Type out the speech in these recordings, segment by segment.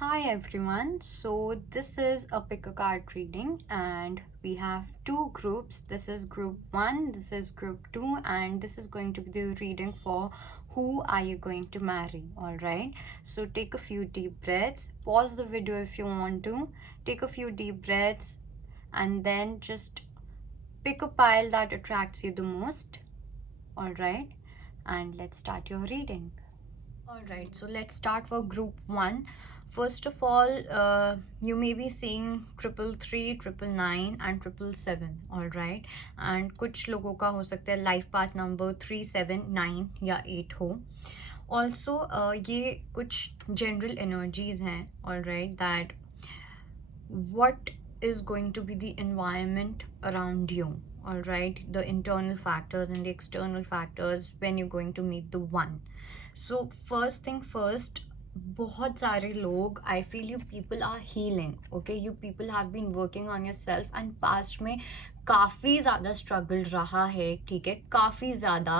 Hi everyone. So this is a pick a card reading and we have two groups. This is group 1, this is group 2 and this is going to be the reading for who are you going to marry. All right. So take a few deep breaths. Pause the video if you want to. Take a few deep breaths and then just pick a pile that attracts you the most. All right. And let's start your reading. Alright, so let's start for group 1. First of all, you may be seeing 333, 999 and 777. Alright, and कुछ लोगों का हो सकता है life path number 379 या 8 हो. Also, ये कुछ general energies हैं. Alright, that what is going to be the environment around you. All right, the internal factors and the external factors when you're going to meet the one. So first thing first, बहुत सारे लोग, I feel you people are healing. Okay, you people have been working on yourself and past में काफ़ी ज़्यादा struggle रहा है. ठीक है, काफ़ी ज़्यादा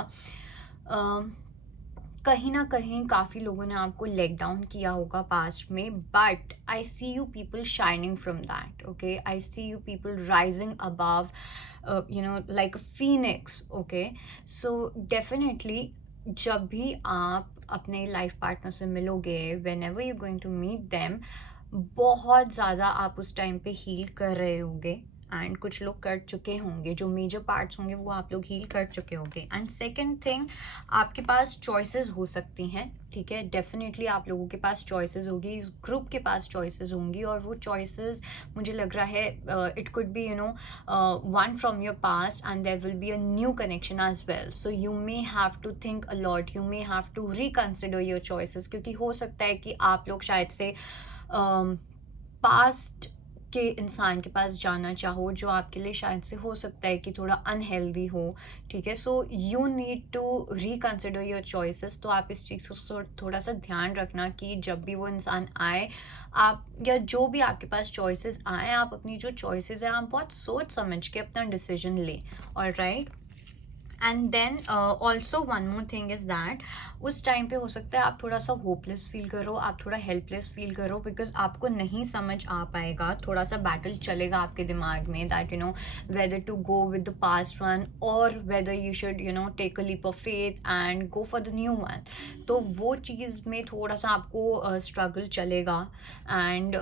कहीं ना कहीं काफ़ी लोगों ने आपको लेट डाउन किया होगा पास्ट में, but I see you people shining from that. Okay, I see you people rising above, you know, like a phoenix. Okay, so definitely जब भी आप अपने लाइफ पार्टनर से मिलोगे, whenever you going to meet them, बहुत ज़्यादा आप उस टाइम पे हील कर रहे होंगे. एंड कुछ लोग कर चुके होंगे, जो मेजर पार्ट्स होंगे वो आप लोग हील कर चुके होंगे. एंड सेकेंड थिंग, आपके पास चॉइसेस हो सकती हैं. ठीक है, डेफिनेटली आप लोगों के पास चॉइसेस होगी, इस ग्रुप के पास चॉइसेस होंगी, और वो चॉइसेस मुझे लग रहा है it could be you know one from your past and there will be a new connection as well. So you may have to think a lot, you may have to reconsider your choices, क्योंकि हो सकता है कि आप लोग शायद से past के इंसान के पास जाना चाहो, जो आपके लिए शायद से हो सकता है कि थोड़ा अनहेल्दी हो. ठीक है, so you need to reconsider your choices. तो आप इस चीज़ को थोड़ा सा ध्यान रखना कि जब भी वो इंसान आए, आप या जो भी आपके पास चॉइसेस आए, आप अपनी जो चॉइसेस हैं आप बहुत सोच समझ के अपना डिसीजन लें. Alright, and then also one more thing is that उस टाइम पे हो सकता है आप थोड़ा सा होपलेस फील करो, आप थोड़ा हेल्पलेस फील करो, बिकॉज आपको नहीं समझ आ पाएगा. थोड़ा सा बैटल चलेगा आपके दिमाग में that you know whether to go with the past one और whether you should you know take a leap of faith and go for the new one. तो वो चीज़ में थोड़ा सा आपको स्ट्रगल चलेगा एंड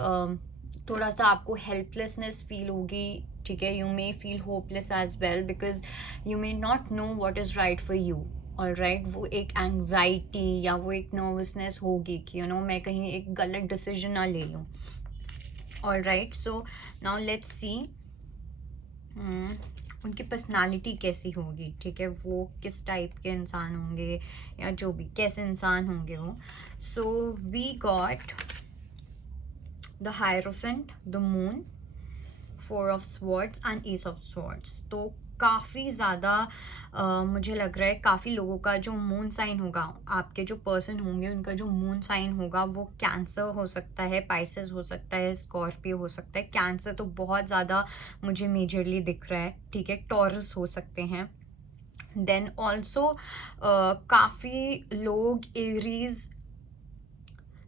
थोड़ा सा आपको हेल्पलेसनेस फील होगी. ठीक है, you may feel hopeless as well because you may not know what is right for you. All right, वो एक एंग्जाइटी या वो एक नर्वसनेस होगी कि यू नो मैं कहीं एक गलत डिसीजन ना ले लूँ. All right, so now let's सी उनकी पर्सनालिटी कैसी होगी. ठीक है, वो किस टाइप के इंसान होंगे या जो भी कैसे इंसान होंगे वो. So we got the hierophant, the moon, 4 of swords and ace of swords. तो काफ़ी ज़्यादा मुझे लग रहा है काफ़ी लोगों का जो मून साइन होगा, आपके जो पर्सन होंगे उनका जो मून साइन होगा वो कैंसर हो सकता है, पाइसेस हो सकता है, स्कॉर्पियो हो सकता है. कैंसर तो बहुत ज़्यादा मुझे मेजरली दिख रहा है. ठीक है, टॉरस हो सकते हैं. देन ऑल्सो काफ़ी लोग एरीज,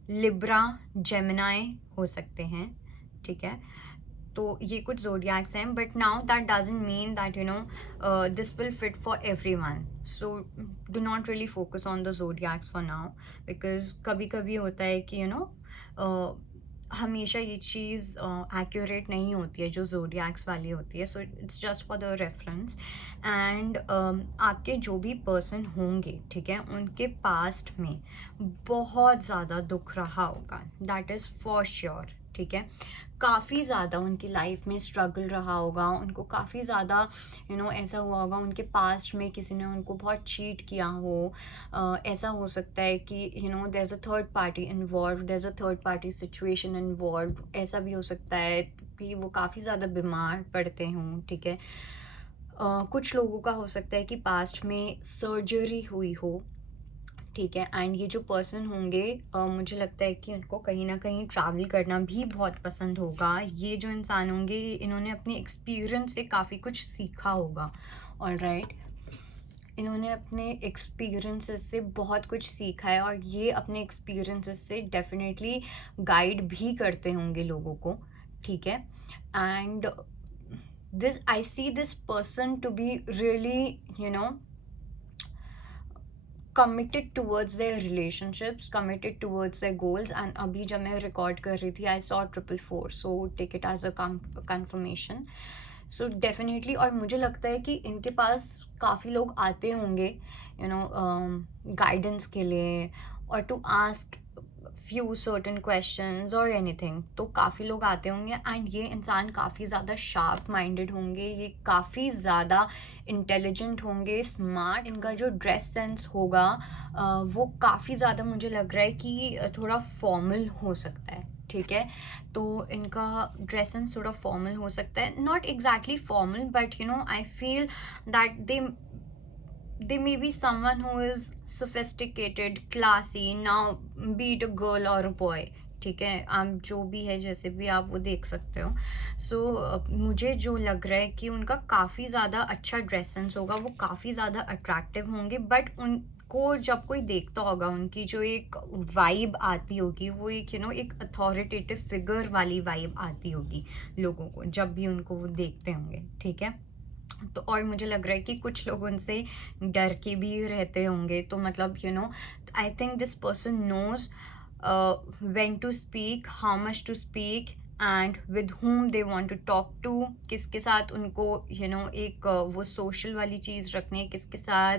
लिब्रा, जेमिनाई हो सकते हैं. ठीक है, तो ये कुछ जोडियाक्स हैं, but now that doesn't mean that you know this will fit for everyone. So do not really focus on the zodiacs for now, because कभी कभी होता है कि यू नो हमेशा ये चीज़ एक्यूरेट नहीं होती है जो जोडियाक्स वाली होती है. So it's just for the reference. And आपके जो भी पर्सन होंगे, ठीक है, उनके पास्ट में बहुत ज़्यादा दुख रहा होगा, दैट इज़ फॉर श्योर. ठीक है, काफ़ी ज़्यादा उनकी लाइफ में स्ट्रगल रहा होगा, उनको काफ़ी ज़्यादा यू नो ऐसा हुआ होगा उनके पास्ट में किसी ने उनको बहुत चीट किया हो. ऐसा हो सकता है कि you know there is a third party involve, there is a third party situation involve. ऐसा भी हो सकता है कि वो काफ़ी ज़्यादा बीमार पड़ते हों. ठीक है, कुछ लोगों का हो सकता है कि पास्ट में सर्जरी हुई हो. ठीक है, एंड ये जो पर्सन होंगे मुझे लगता है कि उनको कहीं ना कहीं ट्रैवल करना भी बहुत पसंद होगा. ये जो इंसान होंगे इन्होंने अपनी एक्सपीरियंस से काफ़ी कुछ सीखा होगा. ऑल राइट, इन्होंने अपने एक्सपीरियंसेस से बहुत कुछ सीखा है, और ये अपने एक्सपीरियंसेस से डेफिनेटली गाइड भी करते होंगे लोगों को, ठीक है। And this I see this person to be really committed towards their relationships, committed towards their goals. And अभी जब मैं रिकॉर्ड कर रही थी, I saw 444, so take it as a confirmation. So definitely, और मुझे लगता है कि इनके पास काफ़ी लोग आते होंगे गाइडेंस के लिए, और to ask few certain questions और एनीथिंग, तो काफ़ी लोग आते होंगे। एंड ये इंसान काफ़ी ज़्यादा शार्प माइंडेड होंगे, ये काफ़ी ज़्यादा इंटेलिजेंट होंगे, स्मार्ट। इनका जो ड्रेस सेंस होगा वो काफ़ी ज़्यादा, मुझे लग रहा है कि थोड़ा फॉर्मल हो सकता है, ठीक है। तो इनका ड्रेस सेंस थोड़ा फॉर्मल हो सकता है, not exactly formal, but I feel that they may be someone who is sophisticated, classy, now be it a girl or a boy, ठीक है। आप जो भी है, जैसे भी आप वो देख सकते हो। सो मुझे जो लग रहा है कि उनका काफ़ी ज़्यादा अच्छा ड्रेस सेंस होगा, वो काफ़ी ज़्यादा अट्रैक्टिव होंगे, बट उनको जब कोई देखता होगा, उनकी जो एक वाइब आती होगी, वो एक एक अथॉरिटेटिव फिगर वाली वाइब आती होगी लोगों को, जब भी उनको वो देखते होंगे, ठीक है। तो और मुझे लग रहा है कि कुछ लोग उनसे डर के भी रहते होंगे, तो मतलब I think this person knows when to speak, how much to speak, and with whom they want to talk to, किसके साथ उनको एक वो सोशल वाली चीज़ रखनी है, किसके साथ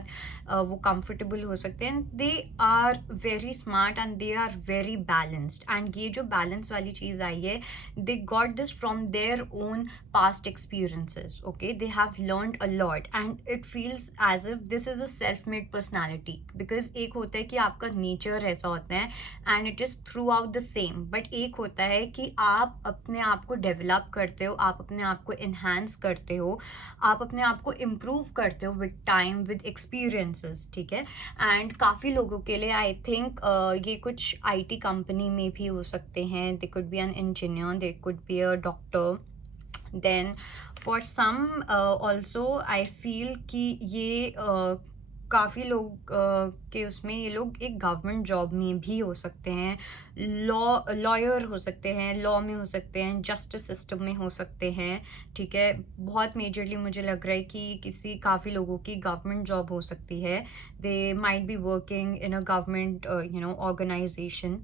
वो कंफर्टेबल हो सकते हैं। They are very smart and they are very balanced, and ये जो बैलेंस वाली चीज़ आई है, they got this from their own past experiences, okay, they have learned a lot, and it feels as if this is a self-made personality, because एक होता है कि आपका नेचर ऐसा होता है and it is throughout the same, but एक होता है कि आप अपने आप को डेवलप करते हो, आप अपने आप को enhance करते हो, आप अपने आप को improve करते हो with time, with experiences, ठीक है। and काफ़ी लोगों के लिए I think ये कुछ IT कंपनी में भी हो सकते हैं, they could be an engineer, they could be a doctor, then for some also I feel कि ये काफ़ी लोग के उसमें ये लोग एक गवर्नमेंट जॉब में भी हो सकते हैं, लॉयर हो सकते हैं, लॉ में हो सकते हैं, जस्टिस सिस्टम में हो सकते हैं, ठीक है। बहुत मेजरली मुझे लग रहा है कि काफ़ी लोगों की गवर्नमेंट जॉब हो सकती है, they might be working in a government organisation.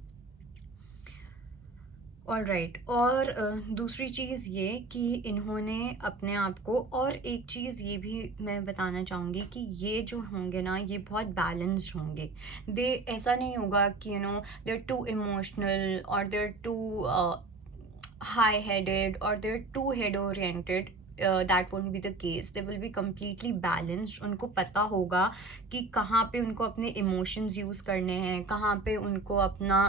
All right, और दूसरी चीज़ ये कि इन्होंने अपने आप को, और एक चीज़ ये भी मैं बताना चाहूँगी कि ये जो होंगे ना, ये बहुत बैलेंस्ड होंगे। दे ऐसा नहीं होगा कि दे आर टू इमोशनल, और they are too high headed, और they are too head oriented. That won't be the case, they will be completely balanced. उनको पता होगा कि कहाँ पे उनको अपने इमोशंस यूज़ करने हैं, कहाँ पे उनको अपना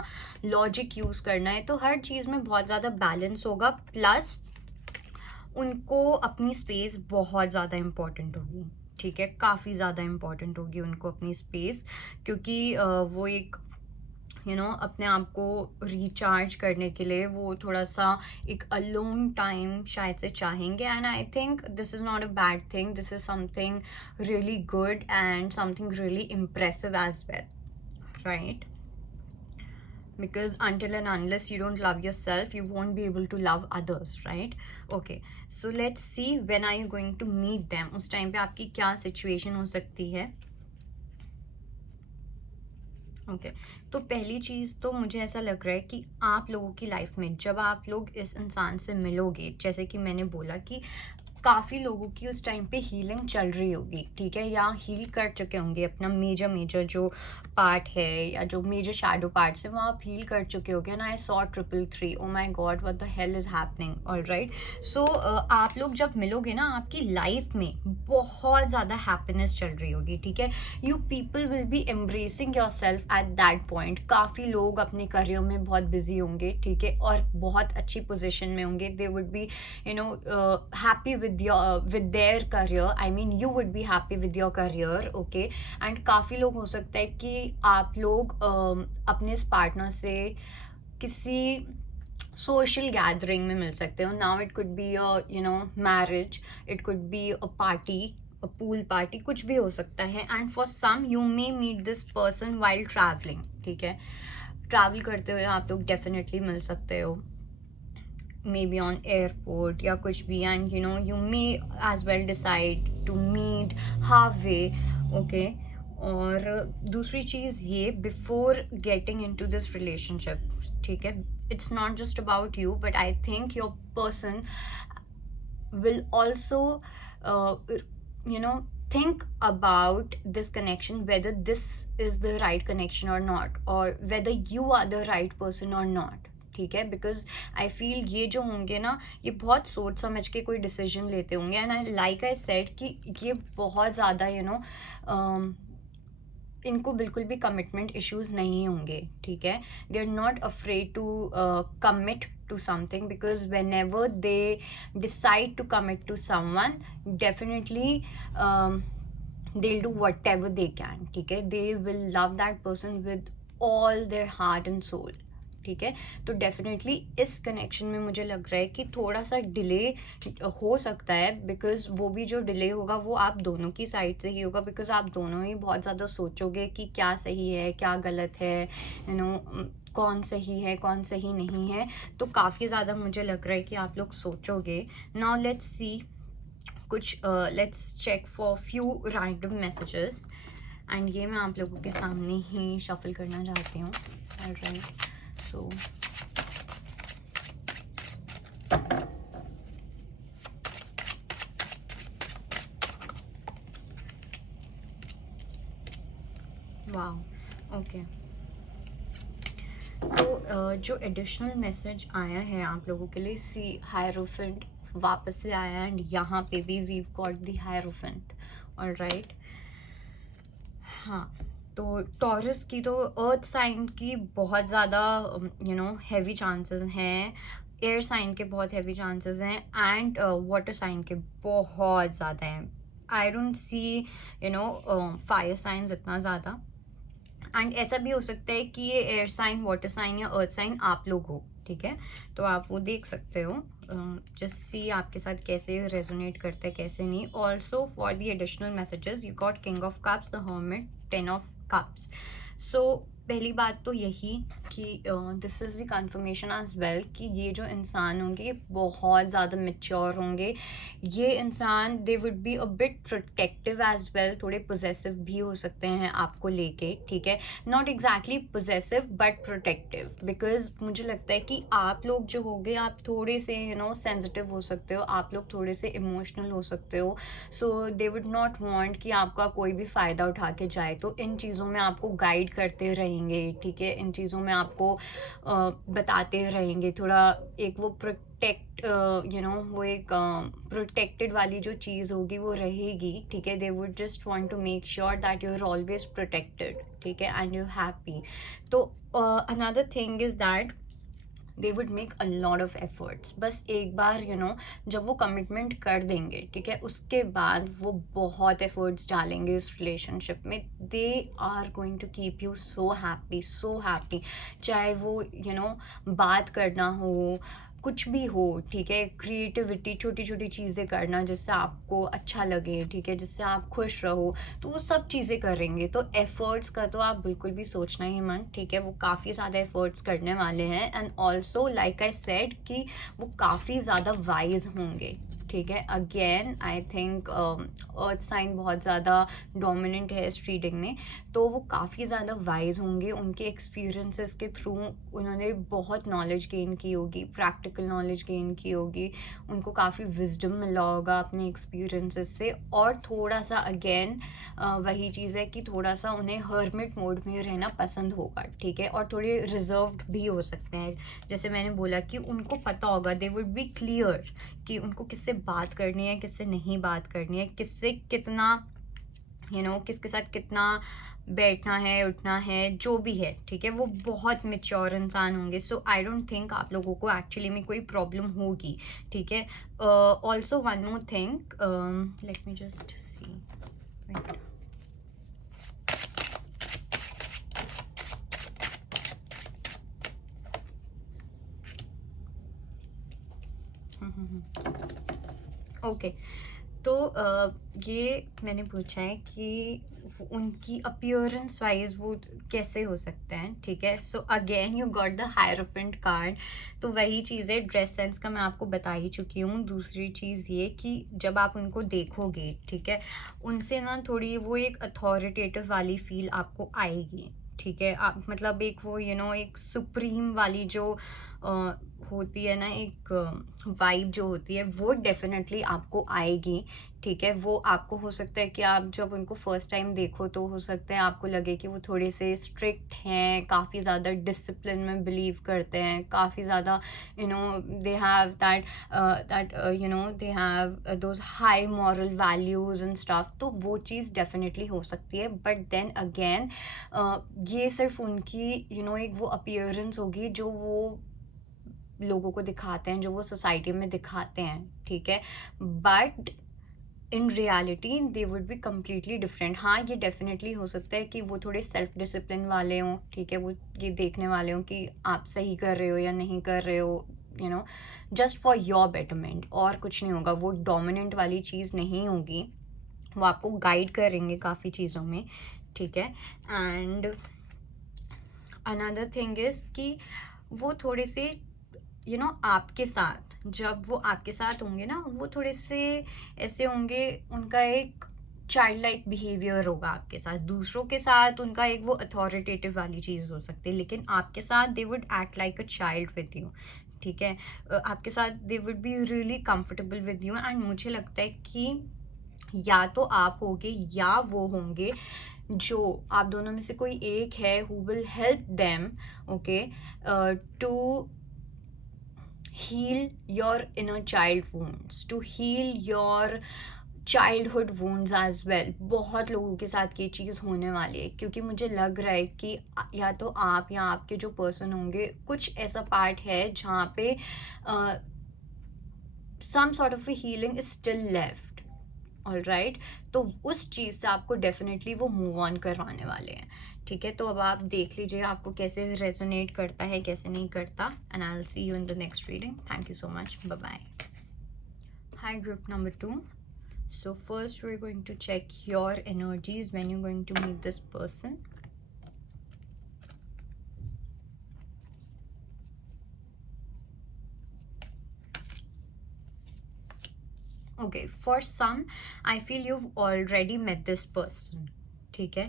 लॉजिक यूज़ करना है, तो हर चीज़ में बहुत ज़्यादा बैलेंस होगा। प्लस उनको अपनी स्पेस बहुत ज़्यादा इम्पॉर्टेंट होगी, ठीक है, काफ़ी ज़्यादा इम्पॉर्टेंट होगी उनको अपनी स्पेस, क्योंकि वो एक अपने आप को रिचार्ज करने के लिए वो थोड़ा सा एक अलोन टाइम शायद से चाहेंगे। And I think this is not a bad thing, this is something really good and something really impressive as well, right? Because until and unless you don't love yourself, you won't be able to love others, right? Okay, so let's see when are you going to meet them, उस time पे आपकी क्या situation हो सकती है। Okay, तो पहली चीज़ तो मुझे ऐसा लग रहा है कि आप लोगों की लाइफ में जब आप लोग इस इंसान से मिलोगे, जैसे कि मैंने बोला कि काफ़ी लोगों की उस टाइम पे हीलिंग चल रही होगी, ठीक है, या हील कर चुके होंगे अपना मेजर जो पार्ट है, या जो मेजर शैडो पार्ट्स है, वो आप हील कर चुके होगे ना। I saw 333, oh my God, what the hell is happening, all right. So आप लोग जब मिलोगे ना, आपकी लाइफ में बहुत ज़्यादा हैप्पीनेस चल रही होगी, ठीक है। You people will be embracing yourself at that point. काफ़ी लोग अपने करियर में बहुत बिजी होंगे, ठीक है, और बहुत अच्छी पोजिशन में होंगे। दे would be happy with their career, I mean you would be happy with your career, okay। and काफ़ी लोग हो सकता है कि आप लोग अपने इस पार्टनर से किसी सोशल गैदरिंग में मिल सकते हो। Now it could be a marriage, it could be a party, pool party, कुछ भी हो सकता है. And for some you may meet this person while travelling. ठीक है, ट्रैवल करते हुए आप लोग डेफिनेटली मिल सकते हो, मे बी ऑन एयरपोर्ट या कुछ भी. And you know you may as well decide to meet halfway. Okay. और दूसरी चीज़ ये, before getting into this relationship, ठीक है, it's not just about you, but I think your person will also uh, you know think about this connection, whether this is the right connection or not, or whether you are the right person or not. ठीक है, because I feel ये जो होंगे ना, ये बहुत सोच समझ के कोई डिसीजन लेते होंगे. And I like I said कि ये बहुत ज़्यादा इनको बिल्कुल भी कमिटमेंट इश्यूज नहीं होंगे. ठीक है, they are not afraid to commit to something, because whenever they decide to commit to someone, definitely they'll do whatever they can. ठीक है, they will love that person with all their heart and soul. ठीक है, तो definitely इस connection में मुझे लग रहा है कि थोड़ा सा डिले हो सकता है, बिकॉज वो भी जो डिले होगा वो आप दोनों की साइड से ही होगा, बिकॉज आप दोनों ही बहुत ज़्यादा सोचोगे कि क्या सही है क्या गलत है, कौन सही है कौन सही नहीं है. तो काफ़ी ज़्यादा मुझे लग रहा है कि आप लोग सोचोगे. नाउ लेट्स सी कुछ, let's check for few random messages. And ये मैं आप लोगों के सामने ही शफल करना चाहती हूँ. Alright, so wow, okay. तो जो एडिशनल मैसेज आया है आप लोगों के लिए, सी हायरोफेंट वापस से आया. एंड यहाँ पे भी we've got the hierophant. Alright, हाँ, तो टॉरस की तो अर्थ साइन की बहुत ज़्यादा हैवी चांसेस हैं, एयर साइन के बहुत हैवी चांसेस हैं, एंड वाटर साइन के बहुत ज़्यादा हैं. I don't C fire science इतना ज़्यादा. एंड ऐसा भी हो सकता है कि ये एयर साइन, वाटर साइन या अर्थ साइन आप लोग हो. ठीक है, तो आप वो देख सकते हो, जस्ट सी आपके साथ कैसे रेजोनेट करता है कैसे नहीं. Also for the additional messages you got king of cups, the hermit, 10 of cups. So पहली बात तो यही कि this is the confirmation as well कि ये जो इंसान होंगे ये बहुत ज़्यादा मैच्योर होंगे. ये इंसान they would be a bit protective as well, थोड़े पोजेसिव भी हो सकते हैं आपको लेके. ठीक है, not exactly possessive but protective, because मुझे लगता है कि आप लोग जो होंगे आप थोड़े से सेंसिटिव हो सकते हो, आप लोग थोड़े से इमोशनल हो सकते हो. सो दे वुड नॉट वांट कि आपका कोई भी फ़ायदा उठा के जाए. तो इन चीज़ों में आपको गाइड करते रहेंगे. ठीक है, इन चीज़ों में आपको बताते रहेंगे. थोड़ा एक वो प्रोटेक्ट वो एक प्रोटेक्टेड वाली जो चीज़ होगी वो रहेगी. ठीक है, they would just want to make sure that you are always protected. ठीक है, एंड यू हैप्पी. तो another thing is that they would make a lot of efforts. बस एक बार जब वो कमिटमेंट कर देंगे, ठीक है, उसके बाद वो बहुत एफर्ट्स डालेंगे इस रिलेशनशिप में. They are going to keep you so happy, so happy. चाहे वो बात करना हो, कुछ भी हो. ठीक है, क्रिएटिविटी, छोटी छोटी चीज़ें करना जिससे आपको अच्छा लगे. ठीक है, जिससे आप खुश रहो, तो वो सब चीज़ें करेंगे. तो एफर्ट्स का तो आप बिल्कुल भी सोचना ही मत. ठीक है, वो काफ़ी ज़्यादा एफर्ट्स करने वाले हैं. And also like I said कि वो काफ़ी ज़्यादा वाइज होंगे. ठीक है, again I think earth sign बहुत ज़्यादा डोमिनेंट है इस रीडिंग में, तो वो काफ़ी ज़्यादा वाइज होंगे. उनके एक्सपीरियंसेस के थ्रू उन्होंने बहुत नॉलेज गेन की होगी, प्रैक्टिकल नॉलेज गेन की होगी. उनको काफ़ी विजडम मिला होगा अपने एक्सपीरियंसेस से. और थोड़ा सा अगेन वही चीज़ है कि थोड़ा सा उन्हें हर्मिट मोड में रहना पसंद होगा. ठीक है, और थोड़े रिजर्व्ड भी हो सकते हैं. जैसे मैंने बोला कि उनको पता होगा, दे वुड बी क्लियर कि उनको किससे बात करनी है, किससे नहीं बात करनी है, किससे कितना किसके साथ कितना बैठना है, उठना है, जो भी है. ठीक है, वो बहुत मैच्योर इंसान होंगे. सो आई डोंट थिंक आप लोगों को एक्चुअली में कोई प्रॉब्लम होगी. ठीक है, also one more thing, let me just see. Okay, तो ये मैंने पूछा है कि उनकी अपीयरेंस वाइज वो कैसे हो सकते हैं, ठीक है। So again you got the hierophant card. तो वही चीज़ है, ड्रेस सेंस का मैं आपको बता ही चुकी हूँ। दूसरी चीज़ ये कि जब आप उनको देखोगे, ठीक है, उनसे ना थोड़ी वो एक अथॉरिटेटिव वाली फील आपको आएगी, ठीक है। आप मतलब एक वो एक सुप्रीम वाली जो होती है ना, एक वाइब जो होती है, वो डेफिनेटली आपको आएगी, ठीक है। वो आपको हो सकता है कि आप जब उनको फर्स्ट टाइम देखो तो हो सकता है आपको लगे कि वो थोड़े से स्ट्रिक्ट हैं, काफ़ी ज़्यादा डिसिप्लिन में बिलीव करते हैं, काफ़ी ज़्यादा they have that they have those high moral values and stuff. तो वो चीज़ डेफिनेटली हो सकती है, बट देन अगेन ये सिर्फ उनकी एक वो अपीयरेंस होगी जो वो लोगों को दिखाते हैं, जो वो सोसाइटी में दिखाते हैं, ठीक है। But in reality they would be completely different. हाँ, ये डेफिनेटली हो सकता है कि वो थोड़े सेल्फ डिसिप्लिन वाले हों, ठीक है। वो ये देखने वाले हों कि आप सही कर रहे हो या नहीं कर रहे हो, जस्ट फॉर योर बेटरमेंट, और कुछ नहीं होगा। वो डोमिनेंट वाली चीज़ नहीं होगी, वो आपको गाइड करेंगे काफ़ी चीज़ों में, ठीक है। एंड अनदर थिंग इज़ कि वो थोड़े से आपके साथ, जब वो आपके साथ होंगे ना, वो थोड़े से ऐसे होंगे, उनका एक चाइल्ड लाइक बिहेवियर होगा आपके साथ। दूसरों के साथ उनका एक वो अथॉरिटेटिव वाली चीज़ हो सकती है, लेकिन आपके साथ they would act like a child with you, ठीक है। आपके साथ दे would be really comfortable with you. And मुझे लगता है कि या तो आप होगे या वो होंगे, जो आप दोनों में से कोई एक है who will help them, okay, to heal your inner child wounds, to heal your childhood wounds as well। बहुत लोगों के साथ ये चीज़ होने वाली है, क्योंकि मुझे लग रहा है कि या तो आप या आपके जो पर्सन होंगे, कुछ ऐसा पार्ट है जहाँ पे some sort of a healing is still left, all right. तो उस चीज़ से आपको डेफिनेटली वो मूव ऑन करवाने वाले हैं, ठीक है। तो अब आप देख लीजिए आपको कैसे रेजोनेट करता है, कैसे नहीं करता। And I will see you in the next reading. Thank you so much, bye bye. Hi group number 2। So first we are going to check your energies when you going to meet this person. Okay, for some I feel you already met this person, ठीक है।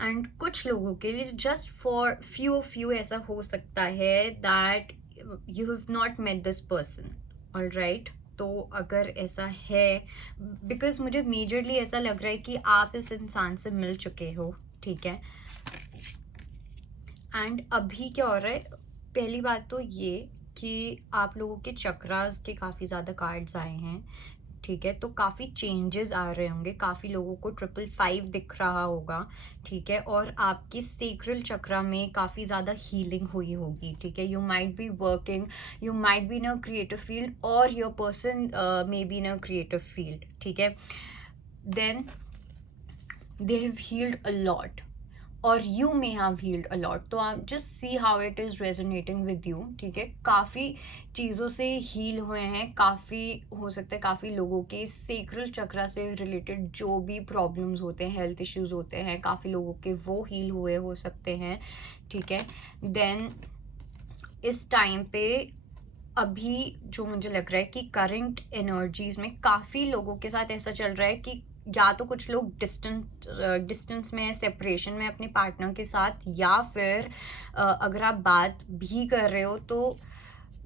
And कुछ लोगों के लिए just for few ऐसा हो सकता है that you have not met this person, all right. तो अगर ऐसा है, बिकॉज मुझे मेजरली ऐसा लग रहा है कि आप इस इंसान से मिल चुके हो, ठीक है। एंड अभी क्या हो रहा है, पहली बात तो ये कि आप लोगों के चक्रास के काफ़ी ज़्यादा कार्ड्स आए हैं, ठीक है। तो काफ़ी चेंजेस आ रहे होंगे, काफ़ी लोगों को 555 दिख रहा होगा, ठीक है। और आपके सेक्रल चक्रा में काफ़ी ज़्यादा हीलिंग हुई होगी, ठीक है। You might be working, you might be in a creative field, और your person may be in a creative field, ठीक है। Then they have healed a lot, और you may have healed a lot. तो आप just see how it is resonating with you, ठीक है। काफ़ी चीज़ों से हील हुए हैं, काफ़ी हो सकता है काफ़ी लोगों के सेक्रल चक्रा से रिलेटेड जो भी प्रॉब्लम्स होते हैं, हेल्थ इश्यूज होते हैं, काफ़ी लोगों के वो हील हुए हो सकते हैं, ठीक है। देन इस टाइम पे अभी जो मुझे लग रहा है कि करंट एनर्जीज में काफ़ी लोगों के साथ ऐसा चल रहा है कि या तो कुछ लोग डिस्टेंस में, सेपरेशन में अपने पार्टनर के साथ, या फिर अगर आप बात भी कर रहे हो तो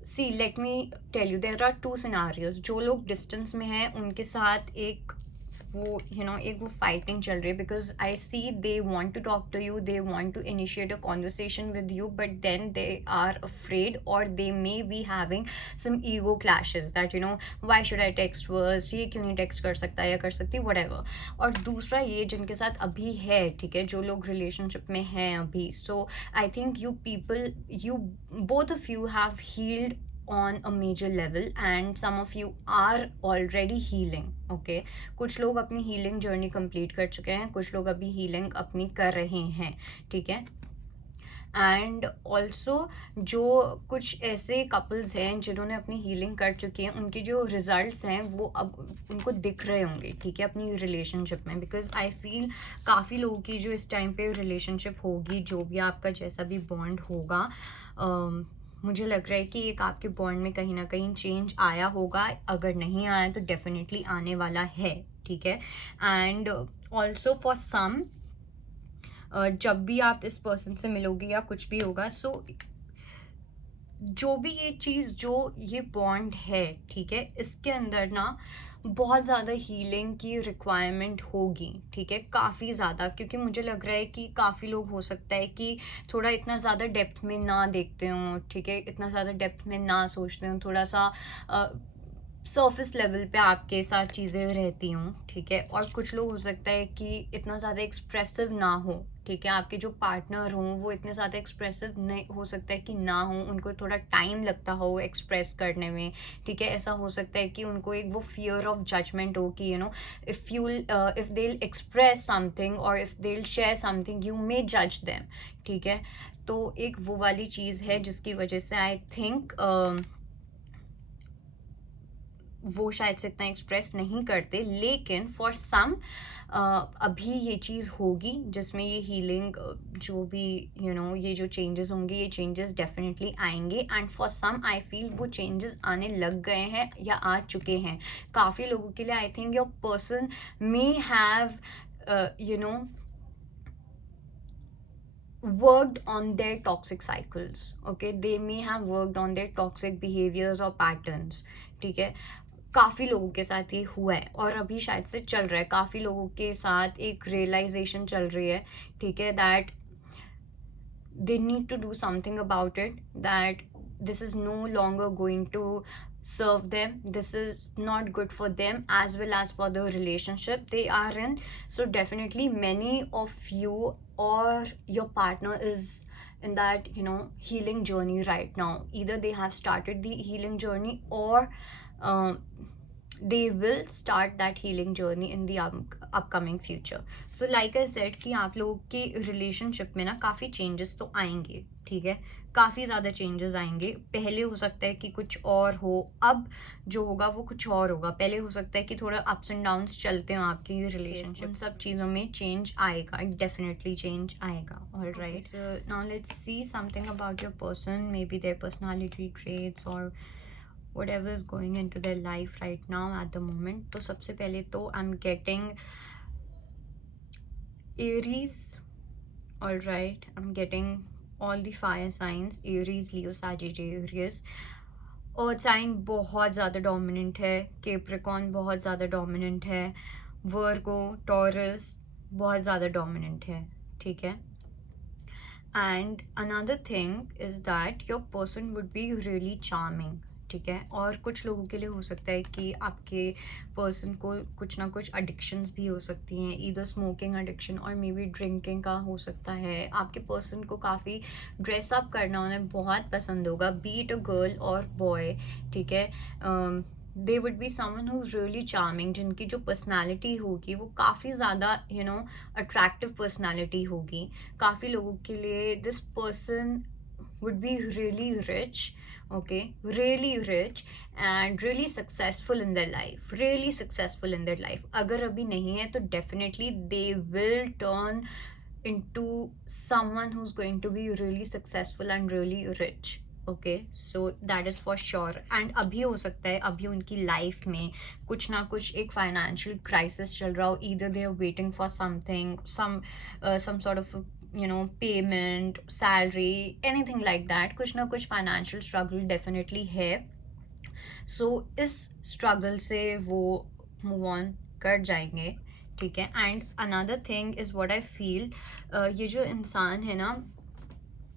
see let me tell you, there are 2 scenarios. जो लोग डिस्टेंस में हैं उनके साथ एक वो एक वो फाइटिंग चल रही है, because I see they want to talk to you, they want to initiate a conversation with you, but then they are afraid, और they may be having some ego clashes that why should I text first, ये क्यों नहीं text कर सकता या कर सकती, whatever. और दूसरा ये जिनके साथ अभी है, ठीक है, जो लोग रिलेशनशिप में हैं अभी, so I think you both of you have healed on a major level, and some of you are already healing, okay। कुछ लोग अपनी हीलिंग जर्नी कंप्लीट कर चुके हैं, कुछ लोग अभी हीलिंग अपनी कर रहे हैं, ठीक है। एंड ऑल्सो जो कुछ ऐसे कपल्स हैं जिन्होंने अपनी हीलिंग कर चुकी हैं, उनके जो रिजल्ट्स हैं वो अब उनको दिख रहे होंगे, ठीक है, अपनी रिलेशनशिप में। बिकॉज आई फील काफ़ी लोगों की जो इस टाइम पे रिलेशनशिप होगी, जो भी आपका जैसा भी बॉन्ड होगा, मुझे लग रहा है कि एक आपके बॉन्ड में कहीं ना कहीं चेंज आया होगा। अगर नहीं आया तो डेफिनेटली आने वाला है, ठीक है। एंड ऑल्सो फॉर सम, जब भी आप इस पर्सन से मिलोगे या कुछ भी होगा, सो जो भी ये चीज़, जो ये बॉन्ड है, ठीक है, इसके अंदर ना बहुत ज़्यादा हीलिंग की रिक्वायरमेंट होगी, ठीक है, काफ़ी ज़्यादा। क्योंकि मुझे लग रहा है कि काफ़ी लोग हो सकता है कि थोड़ा इतना ज़्यादा डेप्थ में ना देखते हों, ठीक है, इतना ज़्यादा डेप्थ में ना सोचते हों, थोड़ा सा सरफेस लेवल पे आपके साथ चीज़ें रहती हूँ, ठीक है। और कुछ लोग हो सकता है कि इतना ज़्यादा एक्सप्रेसिव ना हो, ठीक है, आपके जो पार्टनर हों वो इतने ज़्यादा एक्सप्रेसिव नहीं हो सकता है कि ना हो, उनको थोड़ा टाइम लगता हो एक्सप्रेस करने में, ठीक है। ऐसा हो सकता है कि उनको एक वो फियर ऑफ जजमेंट हो कि इफ़ दे एक्सप्रेस समथिंग और if they share something you may जज देम, ठीक है। तो एक वो वाली चीज़ है जिसकी वजह से आई थिंक वो शायद से इतना एक्सप्रेस नहीं करते। लेकिन फॉर सम अभी ये चीज़ होगी जिसमें ये हीलिंग, जो भी ये जो चेंजेस होंगे, ये चेंजेस डेफिनेटली आएंगे। And for some I feel वो चेंजेस आने लग गए हैं या आ चुके हैं काफ़ी लोगों के लिए। I think your person may have worked on their toxic cycles, okay, they may have worked on their toxic behaviors or patterns, ठीक है। काफ़ी लोगों के साथ ये हुआ है और अभी शायद से चल रहा है। काफ़ी लोगों के साथ एक रियलाइजेशन चल रही है, ठीक है, that they need to do something about it, that this is no longer going to serve them, this is not good for them as well as for the relationship they are in. So definitely many of you or your partner is in that healing journey right now. Either they have started the healing journey or they will start that healing journey in the upcoming future. So like I said कि आप लोगों के relationship में ना काफ़ी changes तो आएंगे, ठीक है, काफ़ी ज़्यादा चेंजेस आएंगे। पहले हो सकता है कि कुछ और हो, अब जो होगा वो कुछ और होगा। पहले हो सकता है कि थोड़ा अप्स एंड डाउन्स चलते हो आपके रिलेशनशिप, उन सब चीज़ों में चेंज आएगा, डेफिनेटली चेंज आएगा। All right, so now let's see something about your person, may be their personality traits और whatever is going into their life right now at the moment. तो सबसे पहले तो I'm getting Aries, all right, I'm getting all the fire signs, Aries, Leo, Sagittarius. Earth sign बहुत ज़्यादा dominant है, Capricorn बहुत ज़्यादा डोमिनेंट है, वर्गो, टॉरस बहुत ज़्यादा डोमिनेंट है, ठीक है। And another thing is that your person would be really charming, ठीक है। और कुछ लोगों के लिए हो सकता है कि आपके पर्सन को कुछ ना कुछ एडिक्शंस भी हो सकती हैं, ईदर स्मोकिंग एडिक्शन और मे बी ड्रिंकिंग का हो सकता है। आपके पर्सन को काफ़ी ड्रेसअप करना उन्हें बहुत पसंद होगा, बीट अ गर्ल और बॉय, ठीक है। They would be someone who is really charming, जिनकी जो पर्सनैलिटी होगी वो काफ़ी ज़्यादा अट्रैक्टिव पर्सनैलिटी होगी। काफ़ी लोगों के लिए this person would be really rich, okay, really rich and really successful in their life, really successful in their life. अगर अभी नहीं है तो definitely they will turn into someone who's going to be really successful and really rich, okay, so that is for sure. and अभी हो सकता है अभी उनकी लाइफ में कुछ ना कुछ एक फाइनेंशियल क्राइसिस चल रहा हो, either they are waiting for something, some sort of payment, salary, anything like that, कुछ ना कुछ फाइनेंशियल स्ट्रगल डेफिनेटली है। सो इस स्ट्रगल से वो मूव ऑन कर जाएंगे, ठीक है। And another thing is what I feel, ये जो इंसान है ना,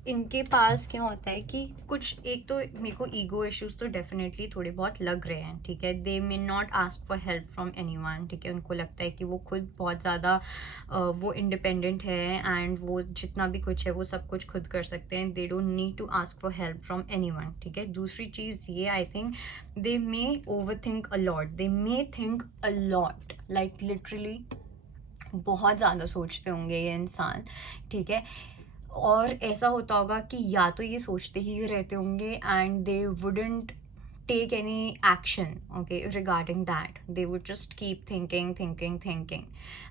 इनके पास क्या होता है कि कुछ, एक तो मेरे को ईगो इश्यूज तो डेफिनेटली थोड़े बहुत लग रहे हैं, ठीक है। They may not ask for help from anyone, ठीक है। उनको लगता है कि वो खुद बहुत ज़्यादा वो इंडिपेंडेंट है एंड वो जितना भी कुछ है वो सब कुछ खुद कर सकते हैं। They don't need to ask for help from anyone, ठीक है। दूसरी चीज़ ये, I think they may overthink a lot, they may think a lot, like literally बहुत ज़्यादा सोचते होंगे ये इंसान, ठीक है। और ऐसा होता होगा कि या तो ये सोचते ही रहते होंगे and they wouldn't take any action, okay, regarding that. They would just keep thinking.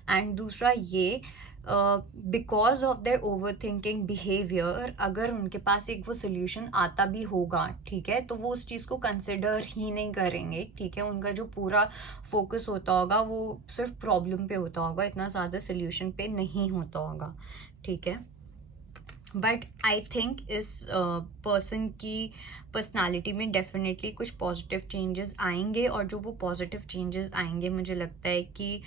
And दूसरा ये, because of their over thinking behaviour, अगर उनके पास एक वो सोल्यूशन आता भी होगा, ठीक है, तो वो उस चीज़ को कंसिडर ही नहीं करेंगे, ठीक है। उनका जो पूरा फोकस होता होगा वो सिर्फ प्रॉब्लम पे होता होगा, इतना ज़्यादा सोल्यूशन पे नहीं होता होगा, ठीक है। बट आई थिंक इस पर्सन की पर्सनालिटी में डेफिनेटली कुछ पॉजिटिव चेंजेस आएंगे, और जो वो पॉजिटिव चेंजेस आएंगे मुझे लगता है कि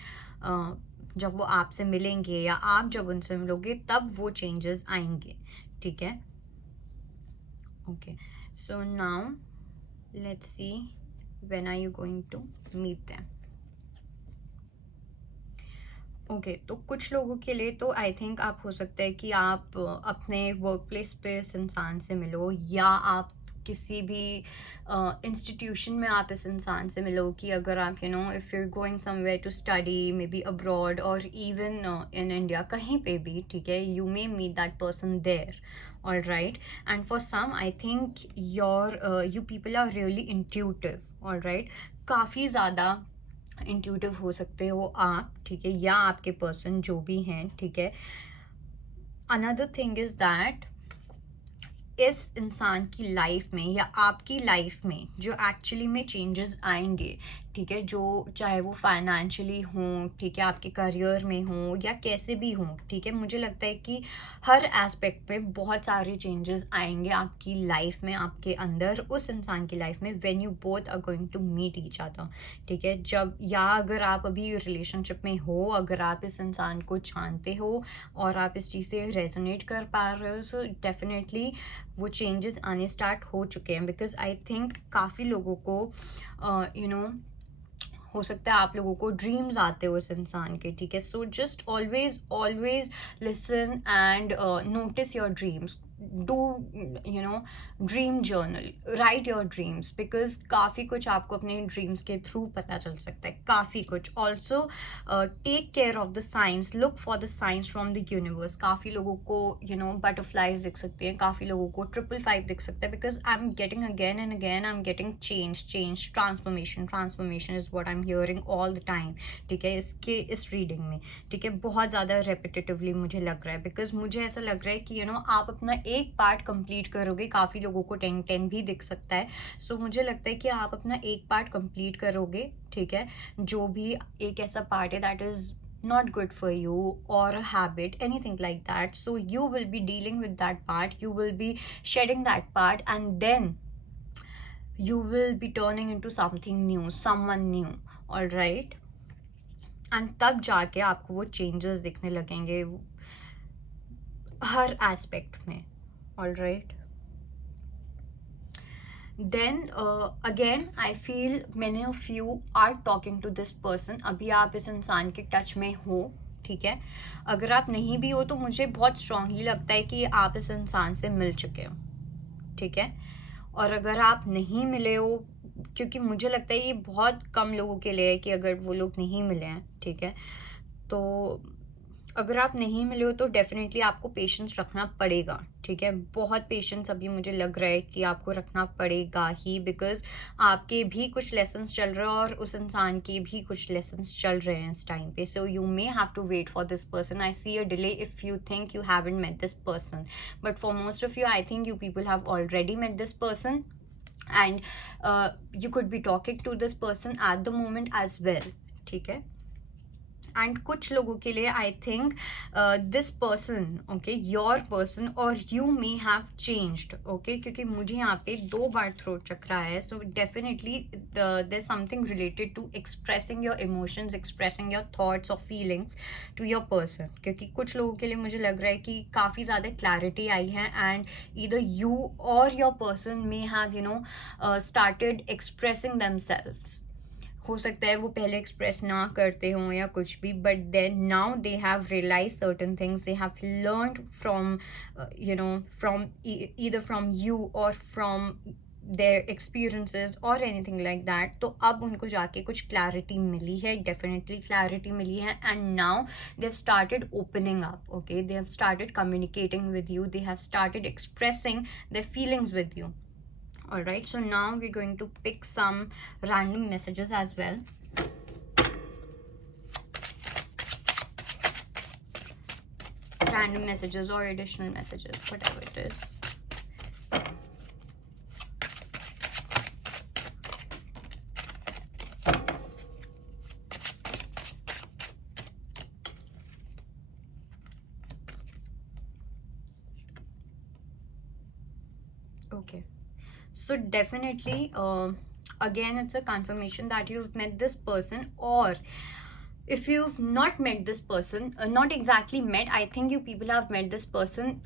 जब वो आपसे मिलेंगे या आप जब उनसे मिलोगे तब वो चेंजेस आएंगे, ठीक है। Okay, so now let's see when are you going to meet them. Okay, तो कुछ लोगों के लिए तो आई थिंक आप हो सकता है कि आप अपने वर्क प्लेस पे इस इंसान से मिलो, या आप किसी भी इंस्टीट्यूशन में आप इस इंसान से मिलो, कि अगर आप if you going somewhere to study, maybe abroad और इवन इन इंडिया, कहीं पे भी, ठीक है, you may meet that person there, all right. And for some I think you people are really intuitive, all right. काफ़ी ज़्यादा intuitive हो सकते हो आप, ठीक है, या आपके पर्सन जो भी हैं, ठीक है। अनदर थिंग इज दैट इस इंसान की लाइफ में या आपकी लाइफ में जो एक्चुअली में चेंजेस आएंगे, ठीक है, जो चाहे वो फाइनेंशियली हों, ठीक है, आपके करियर में हों या कैसे भी हों, ठीक है, मुझे लगता है कि हर एस्पेक्ट में बहुत सारे चेंजेस आएंगे आपकी लाइफ में, आपके अंदर, उस इंसान की लाइफ में, when you both are going to meet each other, ठीक है। जब, या अगर आप अभी रिलेशनशिप में हो, अगर आप इस इंसान को जानते हो और आप इस चीज़ से रेजोनेट कर पा रहे हो, सो डेफिनेटली वो चेंजेस आने स्टार्ट हो चुके हैं। बिकॉज आई थिंक काफ़ी लोगों को हो सकता है आप लोगों को ड्रीम्स आते हो इस इंसान के, ठीक है। So just always listen and notice your dreams, do dream journal, right your dreams, because काफ़ी कुछ आपको अपने ड्रीम्स के थ्रू पता चल सकता है, काफ़ी कुछ। Also take care of the science, look for the science from the universe. काफ़ी लोगों को बटरफ्लाइज दिख सकते हैं, काफ़ी लोगों को 555 दिख सकता है, because I am getting again and again, I am getting change, transformation is what I am hearing all the time, ठीक है, इस रीडिंग में, ठीक है। बहुत ज़्यादा रेपिटेटिवली मुझे लग रहा है, बिकॉज मुझे ऐसा लग रहा है कि आप अपना एक पार्ट कंप्लीट करोगे, काफ़ी लोगों को 10 भी दिख सकता है। सो मुझे लगता है कि आप अपना एक पार्ट कंप्लीट करोगे, ठीक है, जो भी एक ऐसा पार्ट है that is not good for you, or a habit, anything like that. So you will be dealing with that part, you will be shedding that part, and then you will be turning into something new, someone new, all right। and तब जाके आपको वो changes दिखने लगेंगे हर aspect में, all right। then again I feel many of you are talking to this person, अभी आप इस इंसान के टच में हो, ठीक है। अगर आप नहीं भी हो तो मुझे बहुत स्ट्रांगली लगता है कि आप इस इंसान से मिल चुके हो, ठीक है। और अगर आप नहीं मिले हो, क्योंकि मुझे लगता है ये बहुत कम लोगों के लिए है कि अगर वो लोग नहीं मिले हैं, ठीक है, तो अगर आप नहीं मिले हो तो डेफिनेटली आपको पेशेंस रखना पड़ेगा, ठीक है। बहुत पेशेंस अभी मुझे लग रहा है कि आपको रखना पड़ेगा ही, बिकॉज आपके भी कुछ लेसन्स चल रहे हैं और उस इंसान के भी कुछ लेसन्स चल रहे हैं इस टाइम पे। So you may have to wait for this person. I see a delay if you think you haven't met this person, but for most of you I think you people have already met this person, and you could be talking to this person at the moment as well, ठीक है। And कुछ लोगों के लिए I think this person, okay, your person और you may have changed, okay, क्योंकि मुझे यहाँ पे 2 बार थ्रोट चक्र आया है। So definitely there something related to expressing your emotions, expressing your thoughts और फीलिंग्स टू योर पर्सन, क्योंकि कुछ लोगों के लिए मुझे लग रहा है कि काफ़ी ज़्यादा क्लैरिटी आई है, एंड ईदर यू और your person may have started expressing themselves. हो सकता है वो पहले एक्सप्रेस ना करते हों या कुछ भी, but then now they have realize certain things, they have learned from from either from you और from their experiences or anything like that. तो अब उनको जाके कुछ clarity मिली है, definitely clarity मिली है, and now they've started opening up, okay? They have started communicating with you, they have started expressing their feelings with you. All right, so now we're going to pick some random messages as well. Random messages or additional messages, whatever it is. Okay, so definitely again it's a confirmation that you've met this person, or if you've not met this person, not exactly met, I think you people have met this person.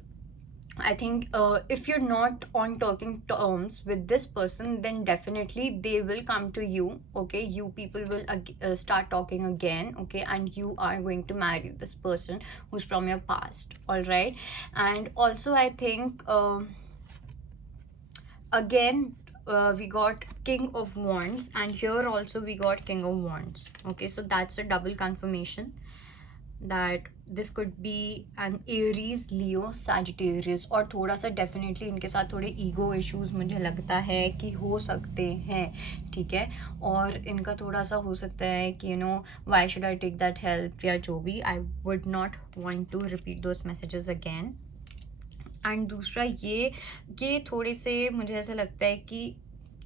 I think if you're not on talking terms with this person, then definitely they will come to you, okay? You people will start talking again, okay? And you are going to marry this person who's from your past, all right? And also I think again we got King of Wands, and here also we got King of Wands, okay? So that's a double confirmation that this could be an Aries, Leo, Sagittarius, और थोड़ा सा definitely इनके साथ थोड़े ego issues मुझे लगता है कि हो सकते हैं, ठीक है? और इनका थोड़ा सा हो सकता है कि you know why should I take that help या जो भी, I would not want to repeat those messages again. And दूसरा ये थोड़े से मुझे ऐसा लगता है कि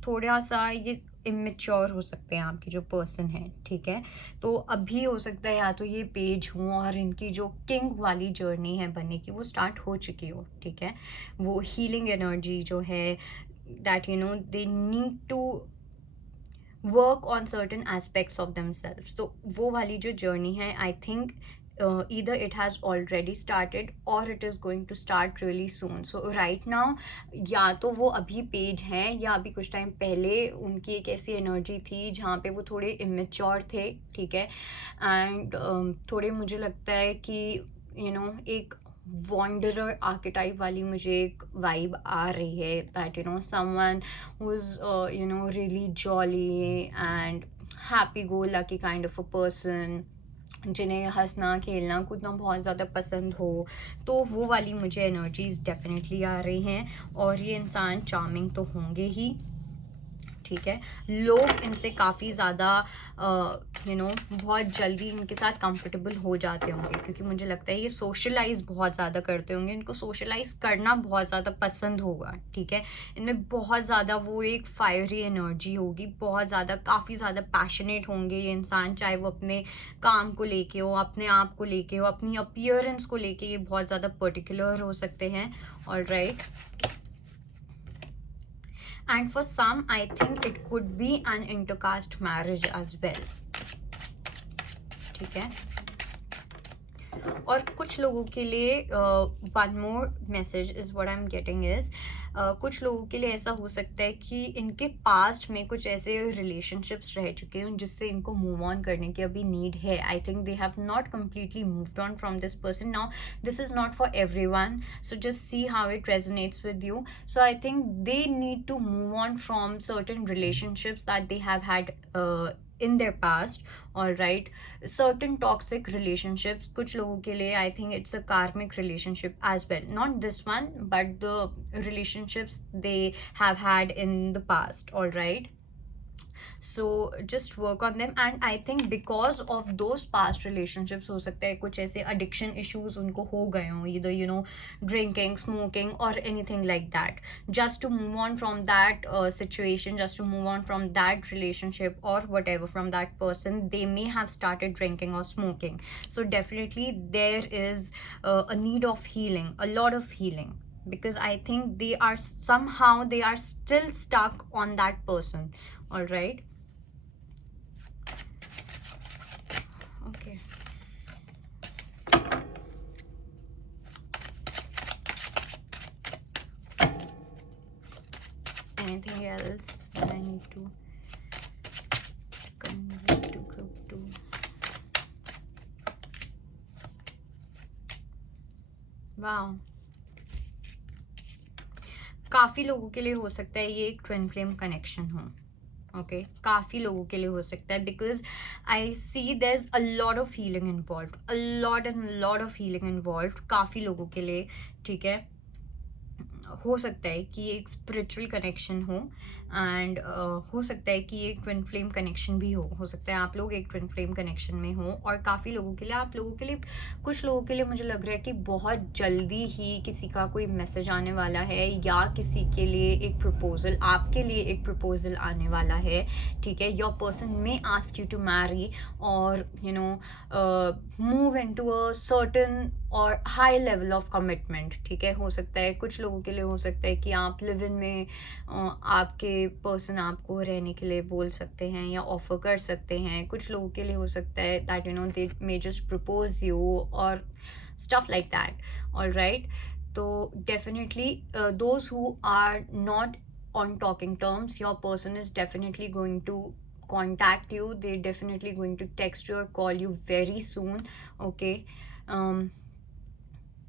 थोड़ा सा ये इमेच्योर हो सकते हैं आपके जो पर्सन है, ठीक है? तो अभी हो सकता है या तो ये पेज हो और इनकी जो किंग वाली जर्नी है बनने की वो स्टार्ट हो चुकी हो, ठीक है? वो हीलिंग एनर्जी जो है that you know they need to work on certain aspects of themselves, तो वो वाली जो जर्नी है I think either it has already started or it is going to start really soon. So right now या तो वो अभी page हैं या अभी कुछ टाइम पहले उनकी एक ऐसी एनर्जी थी जहाँ पे वो थोड़े इमेच्योर थे, ठीक है? एंड थोड़े मुझे लगता है कि यू नो एक wanderer archetype वाली मुझे एक वाइब आ रही है, that you know someone who's you know really jolly and happy go lucky kind of a person, जिन्हें हंसना खेलना कूदना बहुत ज़्यादा पसंद हो, तो वो वाली मुझे एनर्जीज डेफिनेटली आ रही हैं. और ये इंसान चार्मिंग तो होंगे ही, ठीक है? लोग इनसे काफ़ी ज़्यादा यू नो बहुत जल्दी इनके साथ कंफर्टेबल हो जाते होंगे, क्योंकि मुझे लगता है ये सोशलाइज बहुत ज़्यादा करते होंगे, इनको सोशलाइज करना बहुत ज़्यादा पसंद होगा, ठीक है? इनमें बहुत ज़्यादा वो एक फायरी एनर्जी होगी, बहुत ज़्यादा काफ़ी ज़्यादा पैशनेट होंगे ये इंसान, चाहे वो अपने काम को लेके हो, अपने आप को लेके हो, अपनी अपीयरेंस को लेके ये बहुत ज़्यादा पर्टिकुलर हो सकते हैं, all right? And for some I think it could be an intercaste marriage as well, ठीक है? और कुछ लोगों के लिए one more message is what I am getting is कुछ लोगों के लिए ऐसा हो सकता है कि इनके पास्ट में कुछ ऐसे रिलेशनशिप्स रह चुके हैं जिससे इनको मूव ऑन करने की अभी नीड है. I think they have not completely moved on from this person. Now this is not for everyone, so just see how it resonates with you. So I think they need to move on from certain relationships that they have had in their past, all right? Certain toxic relationships, kuch logo ke liye I think it's a karmic relationship as well, not this one but the relationships they have had in the past, all right? So just work on them, and I think because of those past relationships हो सकता है कुछ ऐसे addiction issues उनको हो गए हों, either you know drinking, smoking or anything like that. Just to move on from that situation, just to move on from that relationship or whatever, from that person, they may have started drinking or smoking. So definitely there is a need of healing, a lot of healing, because I think they are somehow they are still stuck on that person, all right? Okay, anything else that I need to convey to group 2? Wow, काफ़ी लोगों के लिए हो सकता है ये एक twin flame connection हो, ओके काफ़ी लोगों के लिए हो सकता है, because I see there is a lot of healing involve, a lot of healing involve काफ़ी लोगों के लिए, ठीक है। हो सकता है कि एक स्पिरिचुअल कनेक्शन हो, एंड हो सकता है कि एक ट्विन फ्लेम कनेक्शन भी हो सकता है आप लोग एक ट्विन फ्लेम कनेक्शन में हो, और काफ़ी लोगों के लिए, आप लोगों के लिए, कुछ लोगों के लिए मुझे लग रहा है कि बहुत जल्दी ही किसी का कोई मैसेज आने वाला है, या किसी के लिए एक प्रपोजल, आपके लिए एक प्रपोजल आने वाला है, ठीक है। Your person may ask you to marry, और you know move into a certain और हाई लेवल ऑफ कमिटमेंट, ठीक है। हो सकता है कुछ लोगों के लिए हो सकता है कि आप लिव इन में आपके पर्सन आपको रहने के लिए बोल सकते हैं या ऑफर कर सकते हैं। कुछ लोगों के लिए हो सकता है that you know they may just propose you और स्टफ लाइक दैट, ऑलराइट। तो definitely those who are not on talking terms, your person is definitely going to contact you, they're definitely going to text you or call you very soon, okay.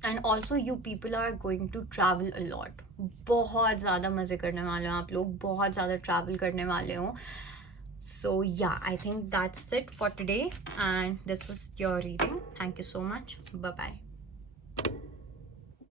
And also you people are going to travel a lot, बहुत ज़्यादा मज़े करने वाले हो आप लोग, बहुत ज़्यादा ट्रैवल करने वाले हो। सो या I think that's it for today, and this was your reading. Thank you so much, bye bye.